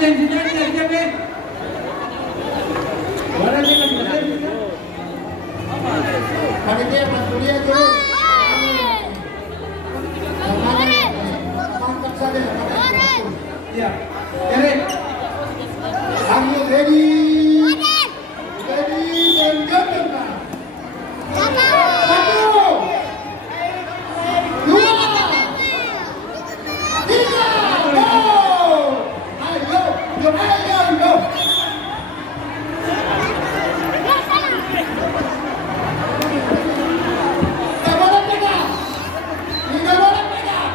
tensinya siapa? Orang yang panitia Mas Kuliah dulu. Mantap saja. Ya. Derek. Are you ready? Ready and go. Satu, dua, tiga, go! Ayo, go! Tidak boleh pegang.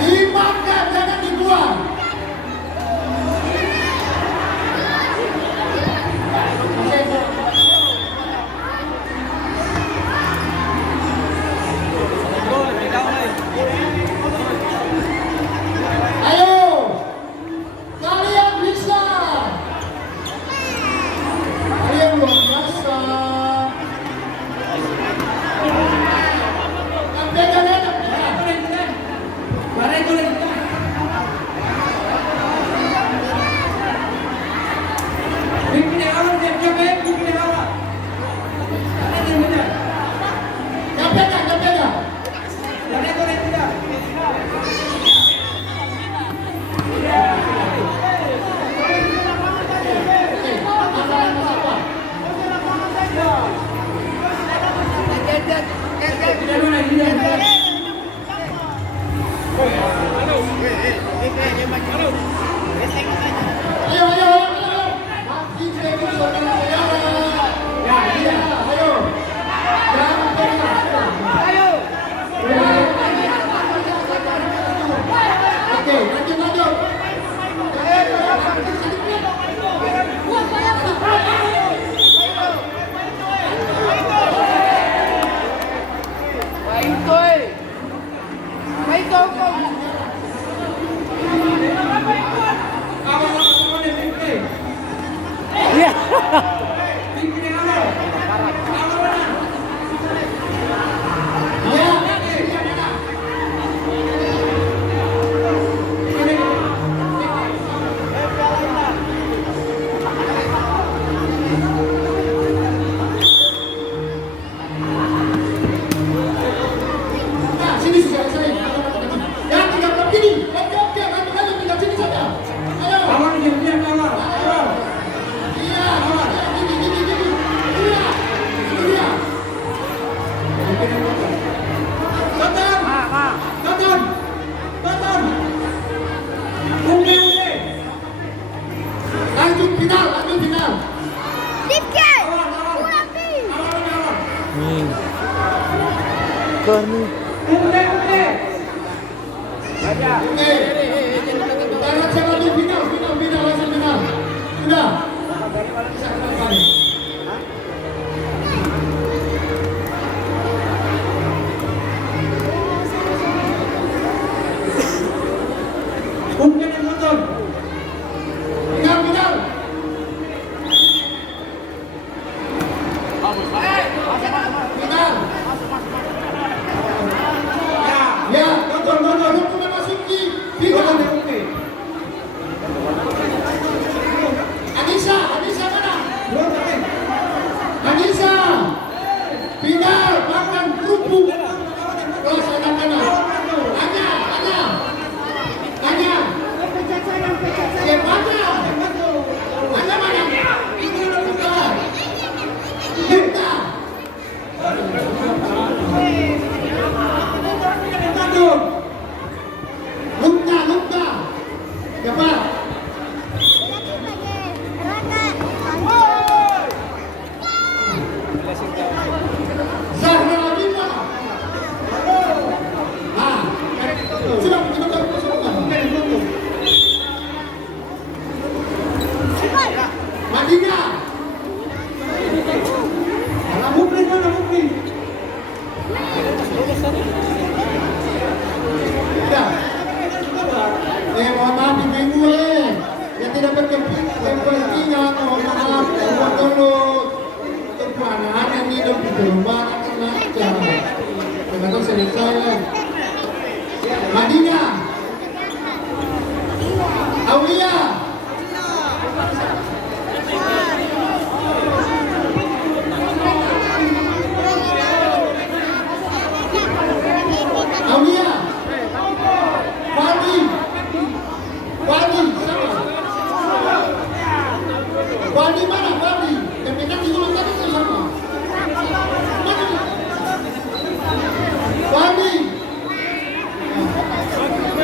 Dimakan, jangan dibuang. Ayo, kalian bisa. Kalian luar biasa. Pegang. Barang itu lagi. Bikin awal siapa? Bikin awal. Ada yang benar. Yang pegang. Barang itu lagi. Ayo. Mati jadi saudara. Ya, ayo. Jangan pegang. Oke, lanjut. Nah, sini sudah selesai. Ya, tinggal begini. Oke, maju, tinggal sini saja. Ayo. Awal dia awal. Iya, gini. Iya. Tonton. Udah. Lanjut final. Korni. Udah. Oke. Jangan lanjut final. Sudah. Bisa kembali. Udah yang nonton. Final. Final. Aulia